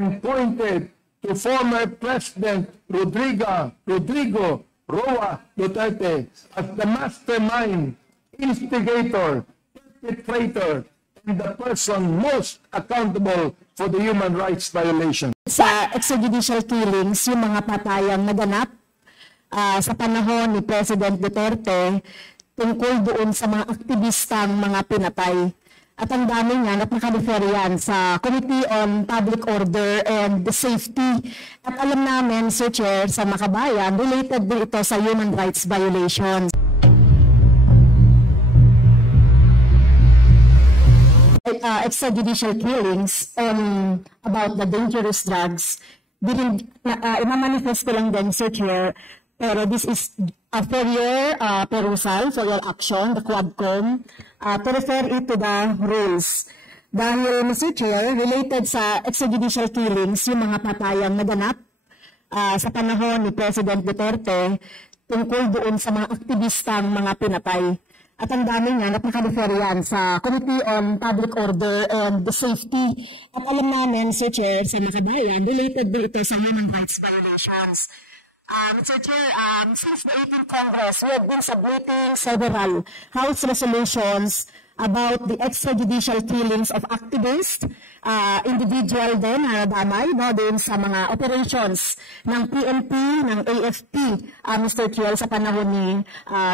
and pointed to former President Rodrigo Roa Duterte as the mastermind, instigator, perpetrator, and the person most accountable for the human rights violation. Sa extrajudicial killings, yung mga patayang naganap sa panahon ni President Duterte tungkol doon sa mga aktivistang mga pinatay. At ang dami nga at naka-refer yan sa Committee on Public Order and Safety. At alam namin, Sir Chair, sa Makabayan, related din ito sa human rights violations. Extrajudicial killings about the dangerous drugs, imamanifest ko lang din, Sir Chair, pero this is a failure, perusal for your action, the Quadcom, to refer it to the rules. Dahil, Mr. Chair, related sa extrajudicial killings, yung mga patayang naganap sa panahon ni President Duterte tungkol doon sa mga aktivistang mga pinatay. At ang dami nga, naka-refer yan sa Committee on Public Order and Safety. At alam namin, Sir Chair, sa Makabayan, related din ito sa human rights violations. Mr. Chair, since the 18th Congress, we have been submitting several House resolutions about the extrajudicial killings of activists, individual din na nadamay doon sa mga operations ng PNP, ng AFP, Mr. Chair, sa panahon ni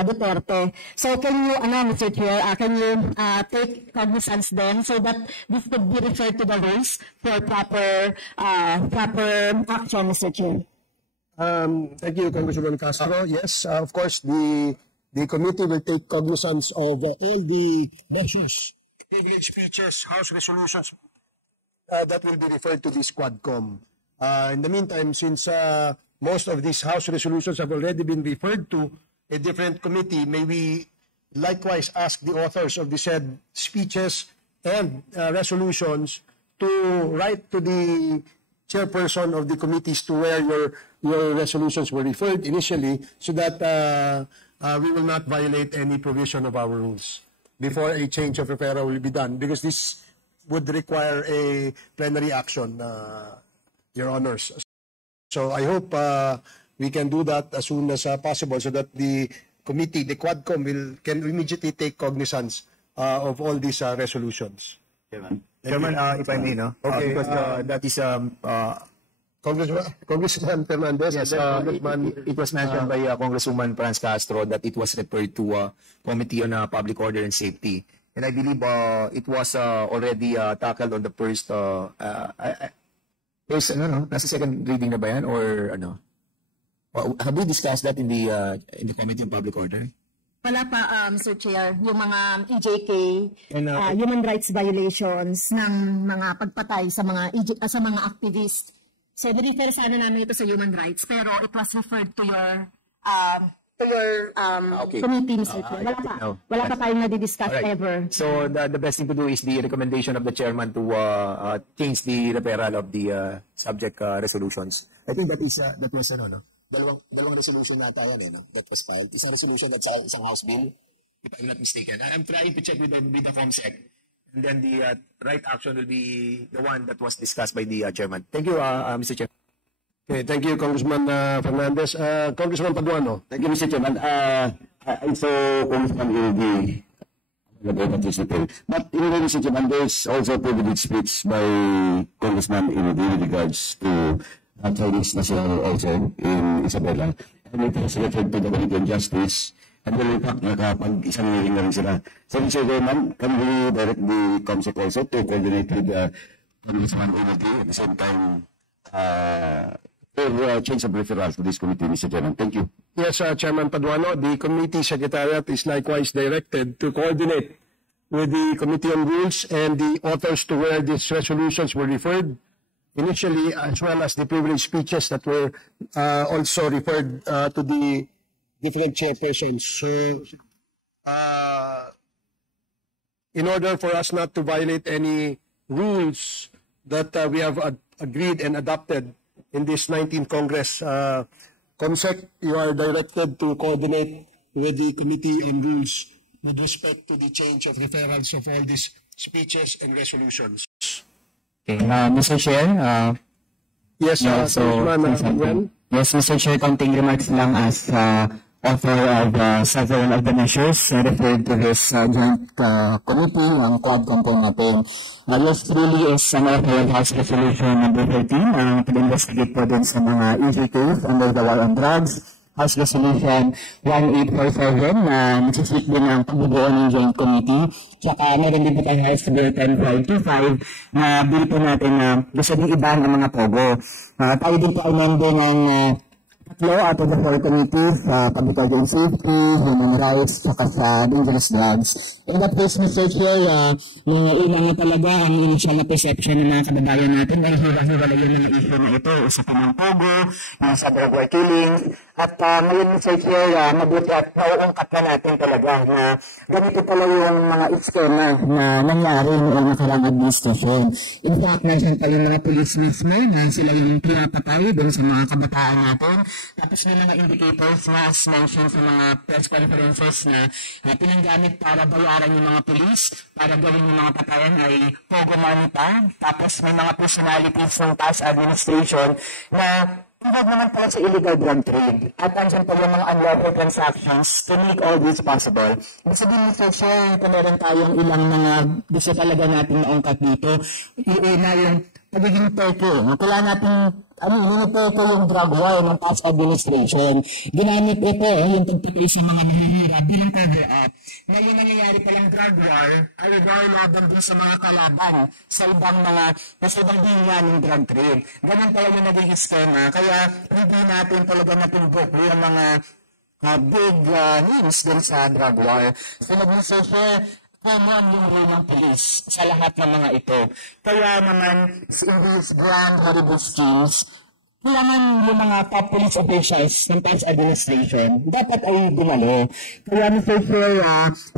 Duterte. So can you, Mr. Chair, can you take cognizance then so that this could be referred to the rules for proper action, Mr. Chair? Thank you, Congresswoman Castro. Yes, of course, the committee will take cognizance of all the measures, privilege speeches, House resolutions that will be referred to this Quadcom. In the meantime, since most of these House resolutions have already been referred to a different committee, may we likewise ask the authors of the said speeches and resolutions to write to the chairperson of the committees to where your resolutions were referred initially, so that we will not violate any provision of our rules before a change of referral will be done, because this would require a plenary action, Your Honors. So I hope we can do that as soon as possible, so that the committee, the Quadcom, can immediately take cognizance of all these resolutions. Chairman, if I may, no? Okay, because that is Congressman Fernandez. Yes, it was mentioned by Congresswoman Franz Castro that it was referred to Committee on Public Order and Safety, and I believe it was already tackled on the first. Nasa second reading na ba yan, or ano? Have we discussed that in the Committee on Public Order? Wala pa, Mr. Chair, yung mga EJK, human rights violations ng mga pagpatay sa mga activists. So, na-refer sana namin ito sa human rights, pero it was referred to your committee, Mr. Chair. Wala pa tayong nadi-discuss ever. So, the best thing to do is the recommendation of the chairman to change the referral of the subject resolutions. I think that was dalawang resolution yata yan, no? That was filed. Isang resolution at isang House bill, if I'm not mistaken. I'm trying to check with the COMSEC. And then the right action will be the one that was discussed by the chairman. Thank you, Mr. Chairman. Okay, thank you, Congressman Fernandez. Congressman Paduano. Thank you, Mr. Chairman. I saw Congressman Ilgi participated. But anyway, Mr. Chairman, there's also a privilege speech by Congressman Ilgi with regards to Chinese national also in Isabela. And it was referred to the Committee on Justice. And then in fact, nakapag-isang hearing na rin sila. So, Mr. Chairman, can we direct the COMSEC also to coordinate with Congressman Ilgi at the same time for change of referral to this committee, Mr. Chairman? Thank you. Yes, Chairman Paduano, the committee secretariat is likewise directed to coordinate with the Committee on Rules and the authors to where these resolutions were referred initially, as well as the privilege speeches that were also referred to the different chairpersons. So, in order for us not to violate any rules that we have agreed and adopted in this 19th Congress, COMSEC, you are directed to coordinate with the Committee on Rules with respect to the change of referrals of all these speeches and resolutions. Okay, Mr. Chair, Yes, Congressman Manuel. Yes, Mr. Chair, konting remarks lang as author of several of the measures referred to this joint committee, ang Quadcom po natin. Yes, truly is an author of House Resolution number 13 to investigate po dun sa mga EJ case under the war on drugs. House Resolution 1847 na nagsisweet din ng pagbubuo ng Joint Committee. Tsaka meron din po tayong House Bill 10525 na bill po natin na gusto din iba ng mga pogo. Tayo din po ay member ng tatlo out of the 4 committees, Public Health and Safety, Human Rights, tsaka sa Dangerous Drugs. In that case, Mr. Chair, mga una nga talaga ang initial na perception ng mga kababayan natin ay hiwa-hiwala yung mga issue na ito. Isa pa ng pogo, sa drug war killings. At ngayon, Mr. Chair, mabuti at nauungkat na natin talaga na ganito pala yung mga iskema na nangyari noong nakarang administration. In fact, nandiyan pala yung mga police mismo na sila yung pinapatay doon sa mga kabataan natin. Tapos may mga indicators na as mentioned sa mga press conferences na pinanggamit para bayaran yung mga police, para gawin yung mga patayan ay pogo money pa. Tapos may mga personalities ng past administration na involved naman pala sa illegal drug trade. At andyan pa yung mga unlawful transactions to make all this possible. Ibig sabihin, Mr. Chair, kung meron tayong ilang mga gusto talaga natin maungkat dito, na yung pagiging peko. Kailangan natin po yung drug war ng past administration. Ginamit ito yung pagpatay sa mga mahihirap bilang cover-up. Ngayon nangyayari palang drug war ay war laban din sa mga kalaban sa ibang linya ng drug trade. Ganun pala yung naging iskema. Kaya hindi natin talaga natumbok yung mga big names din sa drug war. So nag-Mr. common yung role ng police sa lahat ng mga ito. Kaya naman, in these grand horrible schemes, kailangan yung mga top police officials ng past administration dapat ay dumalo. Kaya Mr. Chair,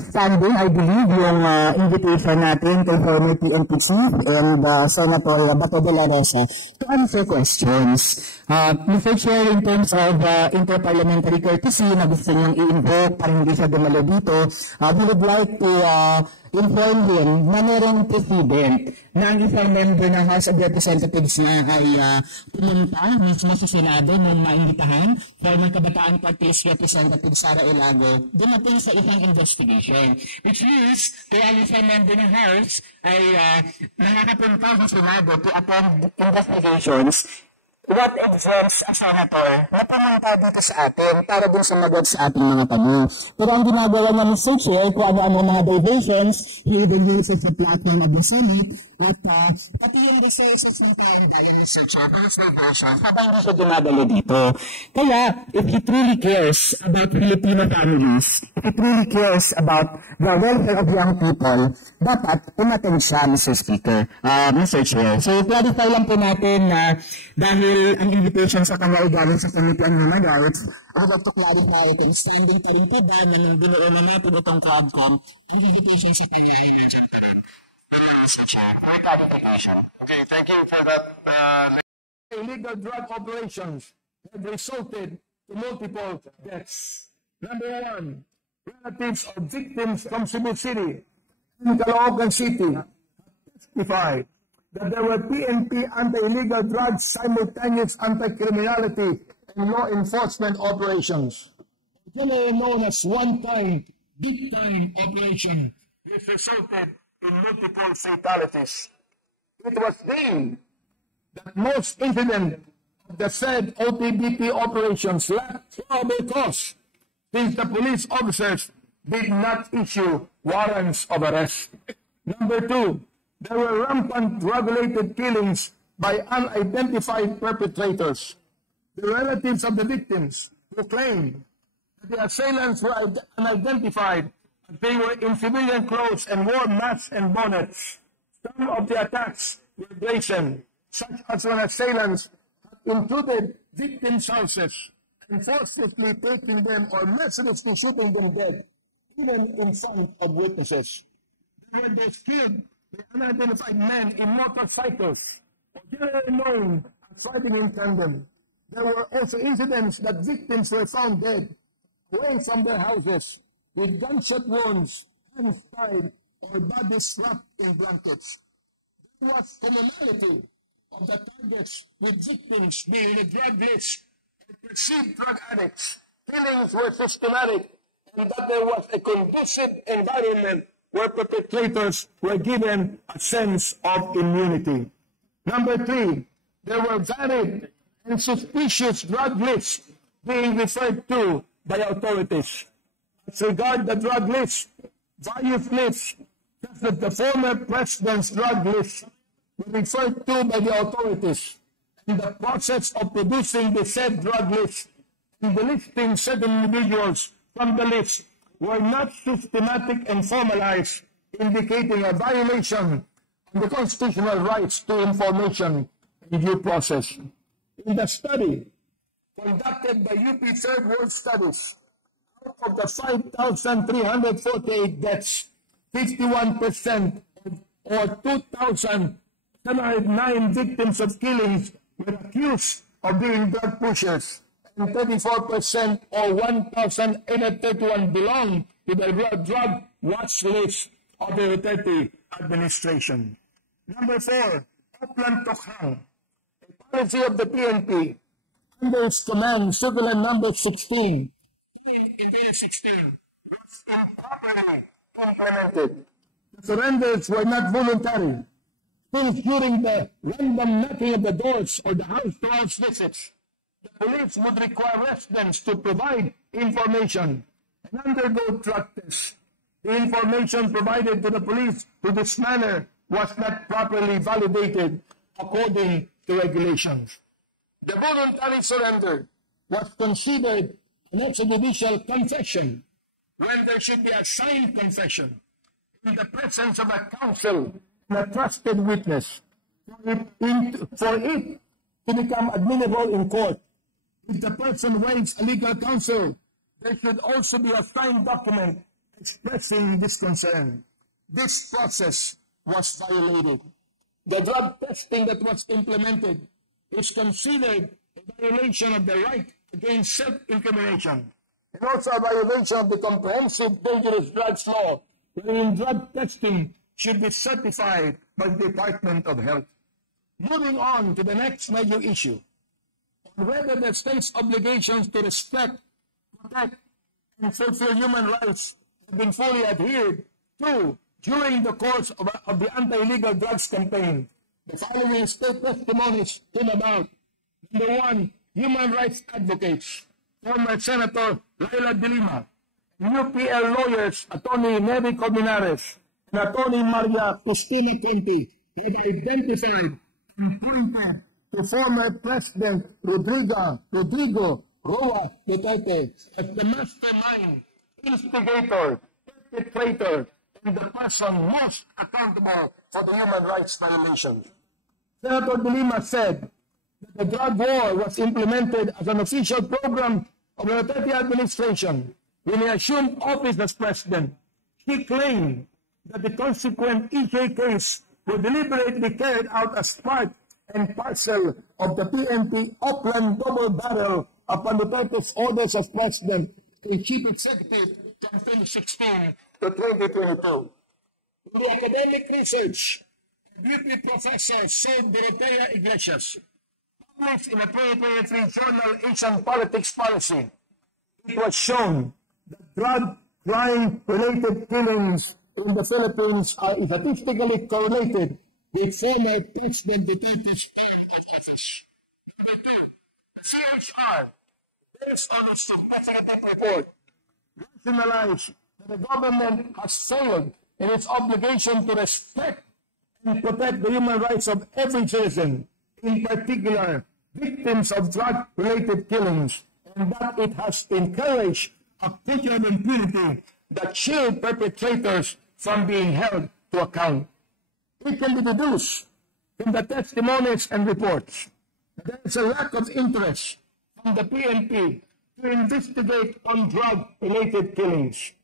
standing, I believe, yung invitation natin kay former PNP Chief and Senator Bato de la Rosa to answer questions. Mr. Chair, in terms of interparliamentary courtesy na gusto niyang i-invoke para hindi siya dumalo dito, we would like to inform him na merong precedent na ang isang member ng House of Representatives na ay pumunta mismo sa Senado nung maimbitahan, former Kabataan Party List Representative Sara Ilago, dumating sa isang investigation. Which means, kaya ang isang member ng House ay nakakapunta sa Senado to attend investigations. What exempts a senator na pumunta dito sa atin para dun sumagot sa ating mga tanong. Pero ang ginagawa niya, Mr. Chair, kung ano-ano mga diversions, he even uses the platform of the Senate at pati yung resources ng taong bayan, Mr. Chair, for his diversion, habang hindi siya dumadalo dito. Kaya, if he truly cares about Filipino families, if he truly cares about the welfare of young people, dapat umattend siya, Mr. Speaker, Mr. Chair. So, clarify lang po natin na dahil ang invitation sa kanya ay galing sa Committee on Human Rights, I would like to clarify kung standing pa rin pa ba na nung binuo na natin itong Quadcom, ang invitation sa kanya ay nandiyan pa rin. Mr. Chair, my clarification. Okay, thank you for that. Illegal drug operations have resulted in multiple deaths. Number one, relatives of victims from Cebu City and Caloocan City testified that there were PNP anti-illegal drugs simultaneous anti-criminality and law enforcement operations. Generally known as one-time, big-time operation, which resulted in multiple fatalities. It was deemed that most incidents of the said OTBP operations lacked probable cause, since the police officers did not issue warrants of arrest. Number two, there were rampant drug-related killings by unidentified perpetrators. The relatives of the victims who claimed that the assailants were unidentified, that they were in civilian clothes and wore masks and bonnets. Some of the attacks were brazen, such as when assailants had intruded victims' houses and forcibly taking them or mercilessly shooting them dead, even in front of witnesses. There were those killed by unidentified men in motorcycles, generally known as fighting in tandem. There were also incidents that victims were found dead, away from their houses, with gunshot wounds, hands tied, or bodies wrapped in blankets. There was criminality of the targets, with victims being the drug list and perceived drug addicts. Killings were systematic, and that there was a conducive environment where perpetrators were given a sense of immunity. Number 3, there were varied and suspicious drug lists being referred to by authorities. As regards the drug list, various lists, such as the former president's drug list, were referred to by the authorities. In the process of producing the said drug list and delisting certain individuals from the list were not systematic and formalized, indicating a violation of the constitutional rights to information and due process. In the study conducted by UP Third World Studies, out of the 5,348 deaths, 51% or 2,709 victims of killings were accused of being drug pushers, and 34% or 1,831 belonged to the drug watch list of the Duterte administration. Number 4, Oplan Tokhang, a policy of the PNP under its command, Civilian number 16, in 2016, was improperly implemented. The surrenders were not voluntary, since during the random knocking of the doors or the house-to-house visits, the police would require residents to provide information and undergo drug tests. The information provided to the police to this manner was not properly validated according to regulations. The voluntary surrender was considered an extrajudicial confession when there should be a signed confession in the presence of a counsel and a trusted witness for it to become admissible in court. If the person waives a legal counsel, there should also be a signed document expressing this concern. This process was violated. The drug testing that was implemented is considered a violation of the right against self-incrimination, and also a violation of the Comprehensive Dangerous Drugs Law, wherein drug testing should be certified by the Department of Health. Moving on to the next major issue, on whether the state's obligations to respect, protect, and fulfill human rights have been fully adhered to during the course of the anti-illegal drugs campaign. The following state testimonies came about. Number 1, human rights advocates, former Senator Laila De Lima, UPL lawyers, Attorney Nery Colmenares, and Attorney Maria Cristina Conti, have identified and pointed to former President Rodrigo Roa Duterte as the mastermind, instigator, perpetrator, and the person most accountable for the human rights violations. Senator De Lima said that the drug war was implemented as an official program of the Duterte administration. When he assumed office as president, he claimed that the consequent EJ case was deliberately carried out as part and parcel of the PNP Oplan double barrel upon Duterte's orders as president and chief executive from 2016 to 2022. In the academic research, UP professor Sir Dorotea Iglesias published in a 2023 journal Asian Politics Policy, it was shown that drug crime-related killings in the Philippines are statistically correlated with former President Duterte's term of office. Number 2, CHR, based on its investigative report, rationalized that the government has failed in its obligation to respect and protect the human rights of every citizen, in particular victims of drug-related killings, and that it has encouraged a culture of impunity that shield perpetrators from being held to account. It can be deduced from the testimonies and reports that there is a lack of interest from the PNP to investigate on drug-related killings.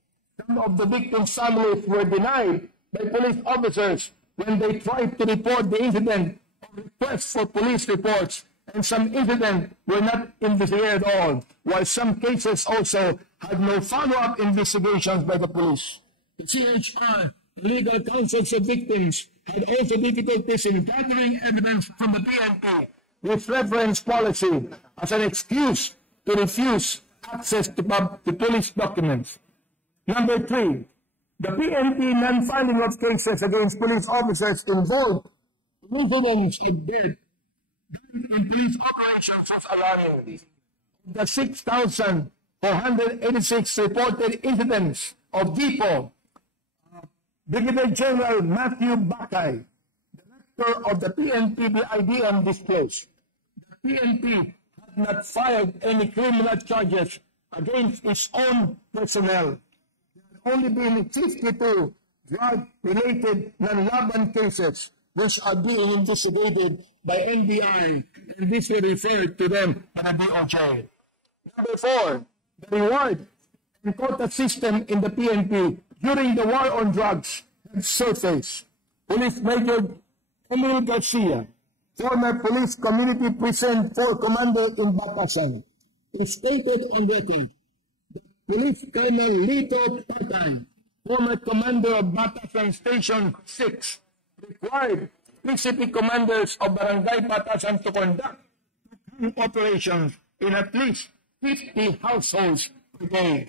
Some of the victims' families were denied by police officers when they tried to report the incident or request for police reports, and some incidents were not investigated at all, while some cases also had no follow-up investigations by the police. The CHR, legal counsels of victims, had also difficulties in gathering evidence from the PNP with reference policy as an excuse to refuse access to police documents. Number 3, the PNP non-filing of cases against police officers involved in incidents of death and police operations of alarming. The 6,486 reported incidents of depot, Brigadier General Matthew Bakay, director of the PNP-BIDM, disclosed the PNP had not filed any criminal charges against its own personnel. There had only been 52 drug-related non-laban cases which are being investigated by NBI, and this will refer to them by the DOJ. Number 4, the reward and quota system in the PNP during the war on drugs had surfaced. Police Major Emil Garcia, former police community precinct 4 commander in Batasan, stated on record that Police Colonel Lito Patay, former commander of Batasan Station 6, required PCP commanders of Barangay Batasan to conduct operations in at least 50 households per day.